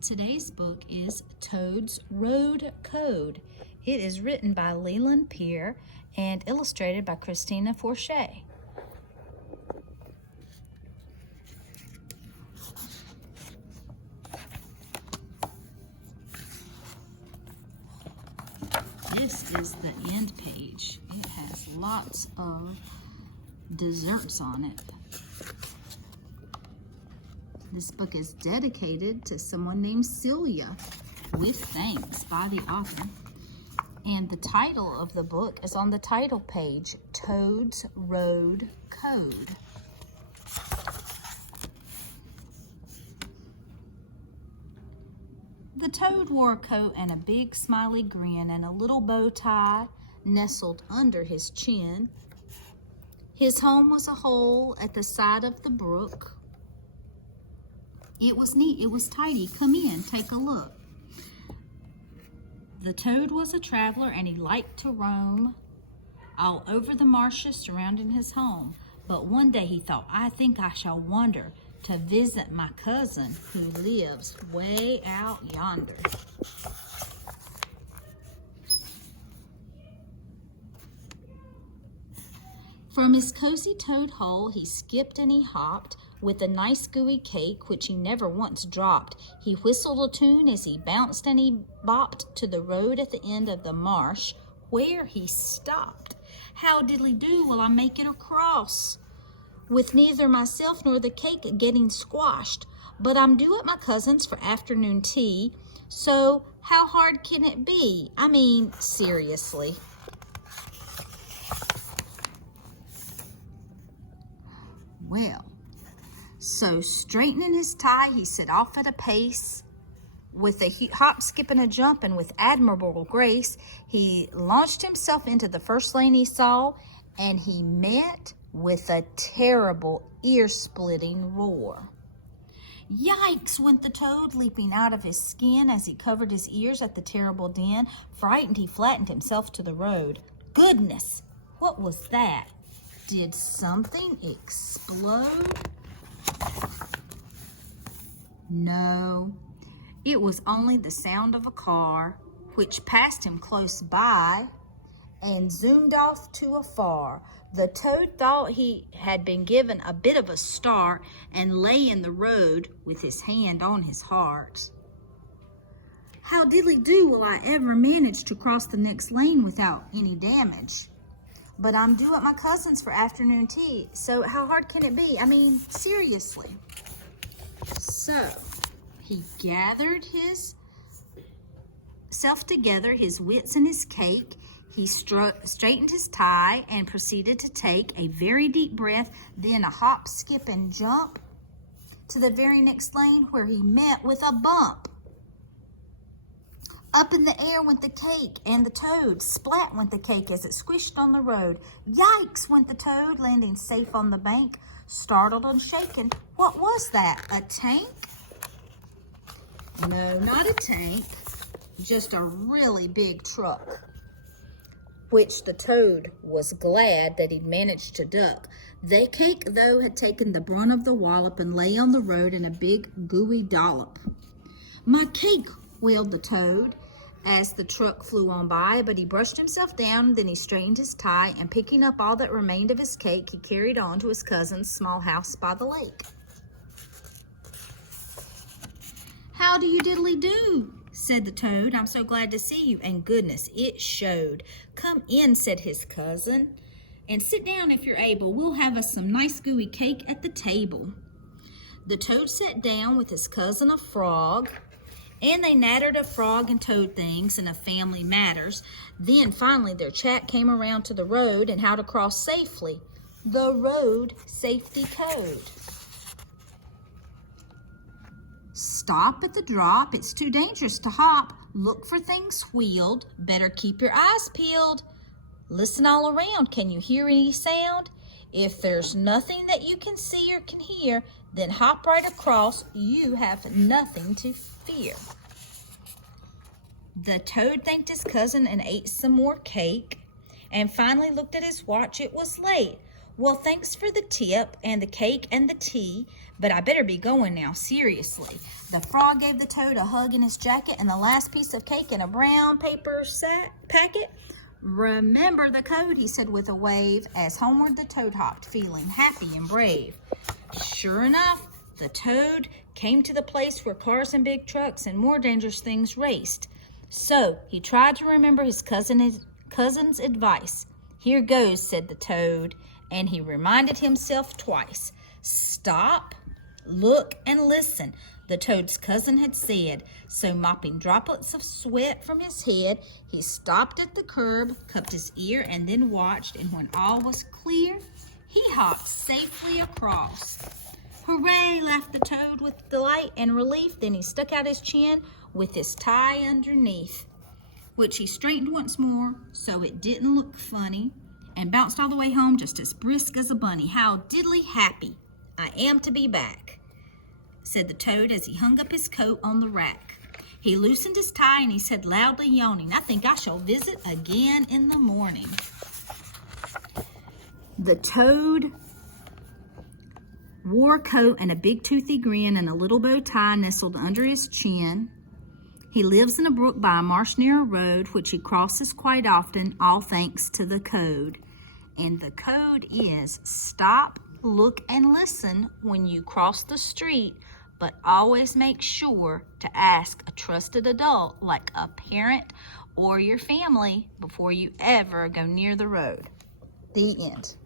Today's book is Toad's Road Code. It is written by Leland Perree and illustrated by Christina Forche. This is the end page. It has lots of desserts on it. This book is dedicated to someone named Celia, with thanks by the author. And the title of the book is on the title page, Toad's Road Code. The toad wore a coat and a big smiley grin and a little bow tie nestled under his chin. His home was a hole at the side of the brook. It was neat, it was tidy. Come in, take a look. The toad was a traveler and he liked to roam all over the marshes surrounding his home. But one day he thought, I think I shall wander to visit my cousin who lives way out yonder. From his cozy toad hole he skipped and he hopped with a nice gooey cake which he never once dropped. He whistled a tune as he bounced and he bopped to the road at the end of the marsh where he stopped. How diddly-do will I make it across, with neither myself nor the cake getting squashed? But I'm due at my cousin's for afternoon tea, so how hard can it be? I mean, seriously. Well, so straightening his tie, he set off at a pace. With a hop, skip, and a jump, and with admirable grace, he launched himself into the first lane he saw, and he met with a terrible, ear-splitting roar. Yikes, went the toad, leaping out of his skin as he covered his ears at the terrible din. Frightened, he flattened himself to the road. Goodness, what was that? Did something explode? No, it was only the sound of a car, which passed him close by and zoomed off to afar. The toad thought he had been given a bit of a start and lay in the road with his hand on his heart. How diddly-do will I ever manage to cross the next lane without any damage? But I'm due at my cousin's for afternoon tea, so how hard can it be? I mean, seriously. So, he gathered his self together, his wits and his cake. He straightened his tie and proceeded to take a very deep breath, then a hop, skip, and jump to the very next lane where he met with a bump. Up in the air went the cake and the toad. Splat went the cake as it squished on the road. Yikes, went the toad, landing safe on the bank, startled and shaken. What was that, a tank? No, not a tank, just a really big truck, which the toad was glad that he'd managed to duck. The cake, though, had taken the brunt of the wallop and lay on the road in a big gooey dollop. My cake, wailed the toad as the truck flew on by, but he brushed himself down, then he straightened his tie, and picking up all that remained of his cake, he carried on to his cousin's small house by the lake. How do you diddly-do? Said the toad. I'm so glad to see you, and goodness, it showed. Come in, said his cousin, and sit down if you're able. We'll have us some nice gooey cake at the table. The toad sat down with his cousin, a frog, and they nattered of frog and toad things and of family matters. Then finally their chat came around to the road and how to cross safely. The road safety code. Stop at the drop, it's too dangerous to hop. Look for things wheeled, better keep your eyes peeled. Listen all around, can you hear any sound? If there's nothing that you can see or can hear, then hop right across, you have nothing to fear. The toad thanked his cousin and ate some more cake, and finally looked at his watch. It was late. Well, thanks for the tip and the cake and the tea, but I better be going now, seriously. The frog gave the toad a hug in his jacket and the last piece of cake in a brown paper packet. Remember the code, he said with a wave, as homeward the toad hopped, feeling happy and brave. Sure enough, the toad came to the place where cars and big trucks and more dangerous things raced. So he tried to remember his cousin's advice. Here goes, said the toad, and he reminded himself twice. Stop, look, and listen, the toad's cousin had said. So mopping droplets of sweat from his head, he stopped at the curb, cupped his ear, and then watched, and when all was clear, he hopped safely across. Hooray, laughed the toad with delight and relief. Then he stuck out his chin with his tie underneath, which he straightened once more so it didn't look funny, and bounced all the way home just as brisk as a bunny. How diddly happy I am to be back, said the toad as he hung up his coat on the rack. He loosened his tie and he said loudly yawning, I think I shall visit again in the morning. The toad wore a coat and a big toothy grin, and a little bow tie nestled under his chin. He lives in a brook by a marsh near a road, which he crosses quite often, all thanks to the code. And the code is stop, look, and listen when you cross the street, but always make sure to ask a trusted adult like a parent or your family before you ever go near the road. The end.